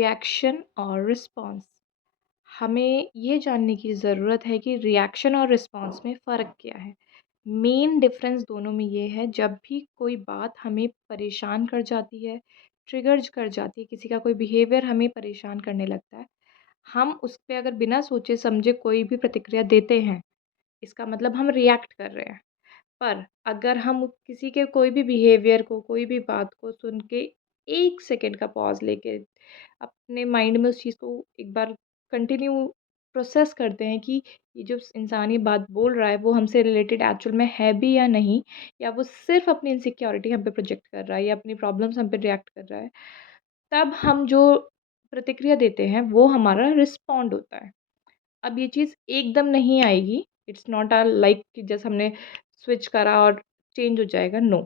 Reaction और response. हमें ये जानने की ज़रूरत है कि रिएक्शन और रिस्पॉन्स में फ़र्क क्या है। मेन डिफरेंस दोनों में ये है, जब भी कोई बात हमें परेशान कर जाती है, ट्रिगर्स कर जाती है, किसी का कोई बिहेवियर हमें परेशान करने लगता है, हम उस पे अगर बिना सोचे समझे कोई भी प्रतिक्रिया देते हैं, इसका मतलब हम रिएक्ट कर रहे हैं। पर अगर हम किसी के कोई भी बिहेवियर को, कोई भी बात को सुन के 1 सेकंड का पॉज़ लेके अपने माइंड में उस चीज़ को एक बार कंटिन्यू प्रोसेस करते हैं कि ये जो इंसान ये बात बोल रहा है वो हमसे रिलेटेड एक्चुअल में है भी या नहीं, या वो सिर्फ़ अपनी इनसिक्योरिटी हम पे प्रोजेक्ट कर रहा है या अपनी प्रॉब्लम्स हम पे रिएक्ट कर रहा है, तब हम जो प्रतिक्रिया देते हैं वो हमारा रिस्पॉन्ड होता है। अब ये चीज़ एकदम नहीं आएगी, इट्स नॉट लाइक कि जैसे हमने स्विच करा और चेंज हो जाएगा, नो।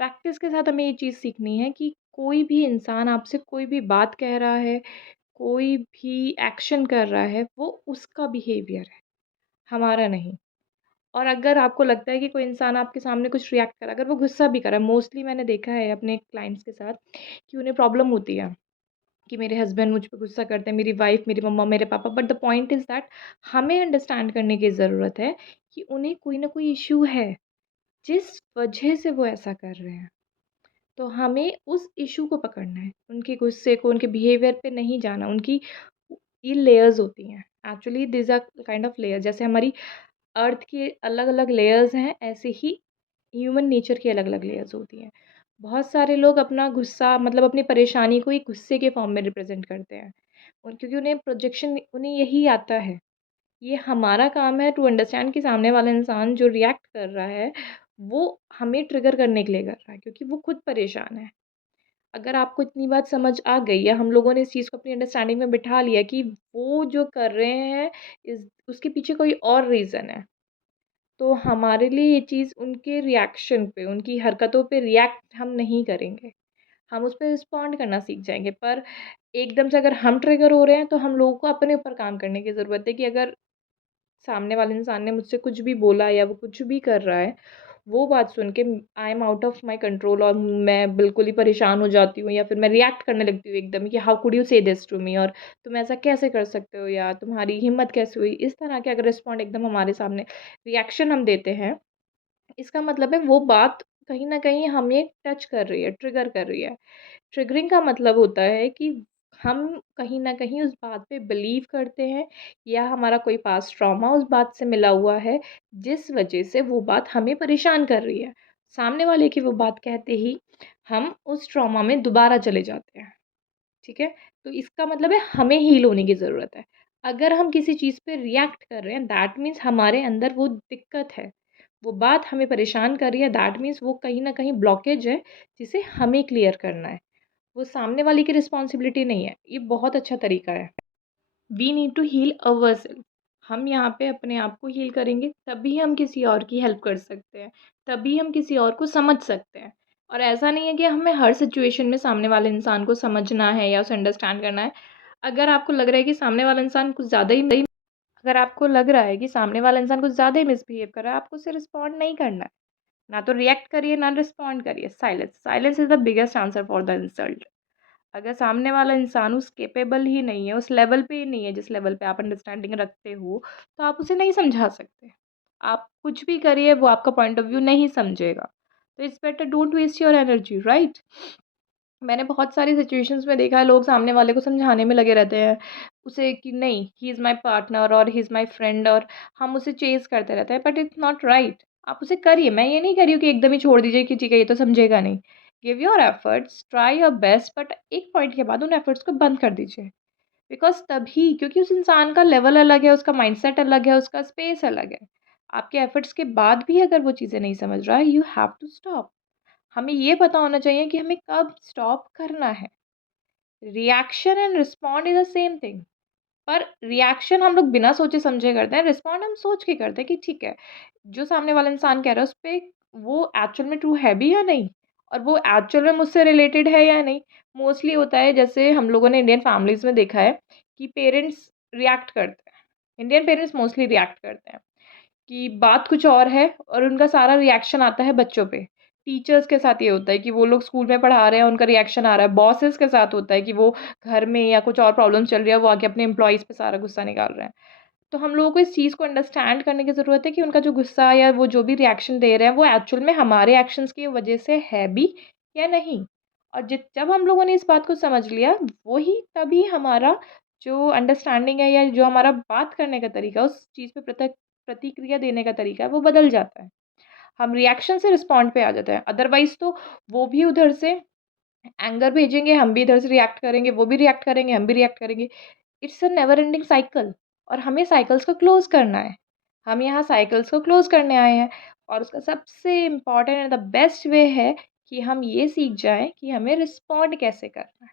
प्रैक्टिस के साथ हमें ये चीज़ सीखनी है कि कोई भी इंसान आपसे कोई भी बात कह रहा है, कोई भी एक्शन कर रहा है, वो उसका बिहेवियर है, हमारा नहीं। और अगर आपको लगता है कि कोई इंसान आपके सामने कुछ रिएक्ट कर रहा है, अगर वो गुस्सा भी कर रहा है, मोस्टली मैंने देखा है अपने क्लाइंट्स के साथ कि उन्हें प्रॉब्लम होती है कि मेरे हस्बैंड मुझ पे गुस्सा करते हैं, मेरी वाइफ़, मेरी मम्मा, मेरे पापा, but the point is that हमें अंडरस्टैंड करने की ज़रूरत है कि उन्हें कोई ना कोई इश्यू है, जिस वजह से वो ऐसा कर रहे हैं। तो हमें उस इश्यू को पकड़ना है, उनके गुस्से को, उनके बिहेवियर पे नहीं जाना, उनकी ये लेयर्स होती हैं। Actually these are kind of layers, जैसे हमारी अर्थ की अलग-अलग लेयर्स हैं, ऐसे ही ह्यूमन नेचर की अलग-अलग लेयर्स होती हैं। बहुत सारे लोग अपना गुस्सा मतलब अपनी परेशानी को एक गुस्से के फॉर्म में रिप्रेज़ेंट करते हैं, और क्योंकि उन्हें प्रोजेक्शन उन्हें यही आता है। ये हमारा काम है टू अंडरस्टैंड कि सामने वाला इंसान जो रिएक्ट कर रहा है, वो हमें ट्रिगर करने के लिए कर रहा है, क्योंकि वो खुद परेशान है। अगर आपको इतनी बात समझ आ गई या हम लोगों ने इस चीज़ को अपनी अंडरस्टैंडिंग में बिठा लिया कि वो जो कर रहे हैं इस उसके पीछे कोई और रीज़न है, तो हमारे लिए ये चीज़ उनके रिएक्शन पे, उनकी हरकतों पे रिएक्ट हम नहीं करेंगे। हम उस पे रिस्पॉन्ड करना सीख जाएँगे। पर एकदम से अगर हम ट्रिगर हो रहे हैं, तो हम लोगों को अपने ऊपर काम करने की ज़रूरत है कि अगर सामने वाले इंसान ने मुझसे कुछ भी बोला या वो कुछ भी कर रहा है, वो बात सुन के I am out of my control और मैं बिल्कुल ही परेशान हो जाती हूँ या फिर मैं रिएक्ट करने लगती हूँ एकदम कि हाउ कुड यू से दिस टू मी, और तुम ऐसा कैसे कर सकते हो या तुम्हारी हिम्मत कैसे हुई? इस तरह के अगर रिस्पॉन्ड एकदम हमारे सामने रिएक्शन हम देते हैं, इसका मतलब है वो बात कहीं न कहीं हमें टच कर रही है, ट्रिगर कर रही है। ट्रिगरिंग का मतलब होता है कि हम कहीं न कहीं उस बात पे बिलीव करते हैं या हमारा कोई पास्ट ट्रॉमा उस बात से मिला हुआ है, जिस वजह से वो बात हमें परेशान कर रही है। सामने वाले की वो बात कहते ही हम उस ट्रॉमा में दोबारा चले जाते हैं, ठीक है? तो इसका मतलब है हमें हील होने की ज़रूरत है। अगर हम किसी चीज़ पे रिएक्ट कर रहे हैं, दैट मीन्स हमारे अंदर वो दिक्कत है। वो बात हमें परेशान कर रही है, दैट मीन्स वो कहीं न कहीं ब्लॉकेज है, जिसे हमें क्लियर करना है। वो सामने वाले की रिस्पॉन्सिबिलिटी नहीं है। ये बहुत अच्छा तरीका है। We need to heal ourselves. हम यहाँ पे अपने आप को हील करेंगे, तभी हम किसी और की हेल्प कर सकते हैं, तभी हम किसी और को समझ सकते हैं। और ऐसा नहीं है कि हमें हर सिचुएशन में सामने वाले इंसान को समझना है या उसे अंडरस्टैंड करना है। अगर आपको लग रहा है कि सामने वाला इंसान कुछ ज़्यादा ही अगर आपको लग रहा है कि सामने वाला इंसान कुछ ज़्यादा ही मिसबिहेव कर रहा है, आपको उससे रिस्पॉन्ड नहीं करना है। ना तो रिएक्ट करिए, ना रिस्पॉन्ड करिए। Silence, silence is the biggest answer for the insult. अगर सामने वाला इंसान उस कैपेबल ही नहीं है, उस लेवल पे ही नहीं है जिस लेवल पे आप अंडरस्टैंडिंग रखते हो, तो आप उसे नहीं समझा सकते। आप कुछ भी करिए, वो आपका पॉइंट ऑफ व्यू नहीं समझेगा। तो it's better don't waste your energy, right? मैंने बहुत सारी सिचुएशंस में देखा है, लोग सामने वाले को समझाने में लगे रहते हैं, उसे कि नहीं, ही इज़ माय पार्टनर और ही इज़ माय फ्रेंड, और हम उसे चेज़ करते रहते हैं, बट इट्स नॉट राइट। आप उसे करिए, मैं ये नहीं कह रही हूँ कि एकदम ही छोड़ दीजिए कि ठीक है, ये तो समझेगा नहीं। Give your efforts, try your best, but एक पॉइंट के बाद उन एफर्ट्स को बंद कर दीजिए। बिकॉज़ तभी, क्योंकि उस इंसान का लेवल अलग है, उसका माइंडसेट अलग है, उसका स्पेस अलग है। आपके एफर्ट्स के बाद भी अगर वो चीज़ें नहीं समझ रहा है, यू हैव टू स्टॉप। हमें ये पता होना चाहिए कि हमें कब स्टॉप करना है। Reaction and respond is the same thing. पर रिएक्शन हम लोग बिना सोचे समझे करते हैं, रिस्पॉन्ड हम सोच के करते हैं कि ठीक है, जो सामने वाला इंसान कह रहा है उस पे वो एक्चुअल में ट्रू है भी या नहीं, और वो एक्चुअल में मुझसे रिलेटेड है या नहीं। मोस्टली होता है, जैसे हम लोगों ने इंडियन फैमिलीज़ में देखा है कि पेरेंट्स रिएक्ट करते हैं। इंडियन पेरेंट्स मोस्टली रिएक्ट करते हैं कि बात कुछ और है और उनका सारा रिएक्शन आता है बच्चों पे। टीचर्स के साथ ये होता है कि वो लोग स्कूल में पढ़ा रहे हैं, उनका रिएक्शन आ रहा है। बॉसेस के साथ होता है कि वो घर में या कुछ और प्रॉब्लम चल रही है, वो आके अपने एम्प्लॉइज़ पे सारा गुस्सा निकाल रहे हैं। तो हम लोगों को इस चीज़ को अंडरस्टैंड करने की ज़रूरत है कि उनका जो गुस्सा या वो जो भी रिएक्शन दे रहे हैं, वो एक्चुअल में हमारे एक्शंस की वज़ह से है भी या नहीं। और जब हम लोगों ने इस बात को समझ लिया, वही तभी हमारा जो अंडरस्टैंडिंग है या जो हमारा बात करने का तरीका है, उस चीज़ पे प्रतिक्रिया देने का तरीका है, वो बदल जाता है। हम रिएक्शन से रिस्पॉन्ड पे आ जाते हैं। अदरवाइज़ तो वो भी उधर से एंगर भेजेंगे, हम भी इधर से रिएक्ट करेंगे, वो भी रिएक्ट करेंगे, हम भी रिएक्ट करेंगे। It's a never ending cycle और हमें साइकिल्स को क्लोज़ करना है। हम यहाँ साइकिल्स को क्लोज़ करने आए हैं और उसका सबसे important and the best way है कि हम ये सीख जाएँ कि हमें रिस्पॉन्ड कैसे करना है।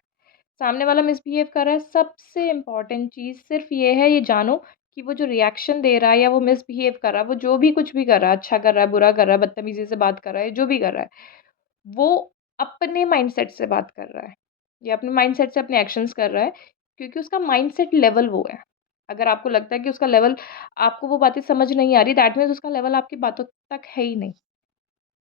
सामने वाला मिसबिहेव कर रहा है, सबसे इम्पोर्टेंट चीज़ सिर्फ़ ये है, ये जानो कि वो जो रिएक्शन दे रहा है या वो मिसबिहेव कर रहा है, वो जो भी कुछ भी कर रहा है, अच्छा कर रहा है, बुरा कर रहा है, बदतमीज़ी से बात कर रहा है, जो भी कर रहा है, वो अपने माइंडसेट से बात कर रहा है या अपने माइंडसेट से अपने एक्शंस कर रहा है क्योंकि उसका माइंडसेट लेवल वो है। अगर आपको लगता है कि उसका लेवल आपको वो बातें समझ नहीं आ रही, दैट मीन्स उसका लेवल आपकी बातों तक है ही नहीं।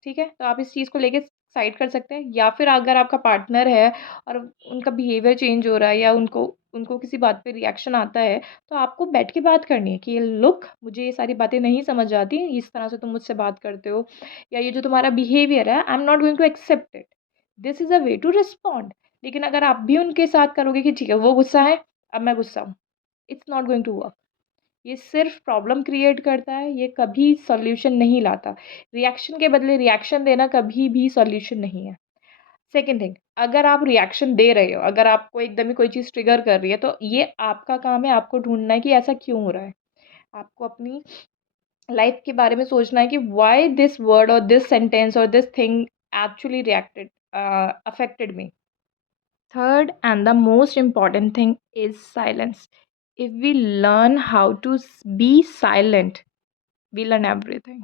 ठीक है? तो आप इस चीज़ को लेके साइड कर सकते हैं या फिर अगर आपका पार्टनर है और उनका बिहेवियर चेंज हो रहा है या उनको उनको किसी बात पे रिएक्शन आता है, तो आपको बैठ के बात करनी है कि लुक मुझे ये सारी बातें नहीं समझ आती, इस तरह से तुम मुझसे बात करते हो या ये जो तुम्हारा बिहेवियर है, I am not going to accept it. This is a way to respond. लेकिन अगर आप भी उनके साथ करोगे कि ठीक है, वो गुस्सा है, अब मैं गुस्सा हूँ, it's not going to work. ये सिर्फ़ प्रॉब्लम क्रिएट करता है, ये कभी सॉल्यूशन नहीं लाता। रिएक्शन के बदले रिएक्शन देना कभी भी सॉल्यूशन नहीं है। सेकंड थिंग, अगर आप रिएक्शन दे रहे हो, अगर आपको एकदम ही कोई चीज़ ट्रिगर कर रही है, तो ये आपका काम है, आपको ढूँढना है कि ऐसा क्यों हो रहा है। आपको अपनी लाइफ़ के बारे में सोचना है कि व्हाई दिस वर्ड और दिस सेंटेंस और this thing actually affected me. Third and the most important thing is silence. If we learn how to be silent, we learn everything.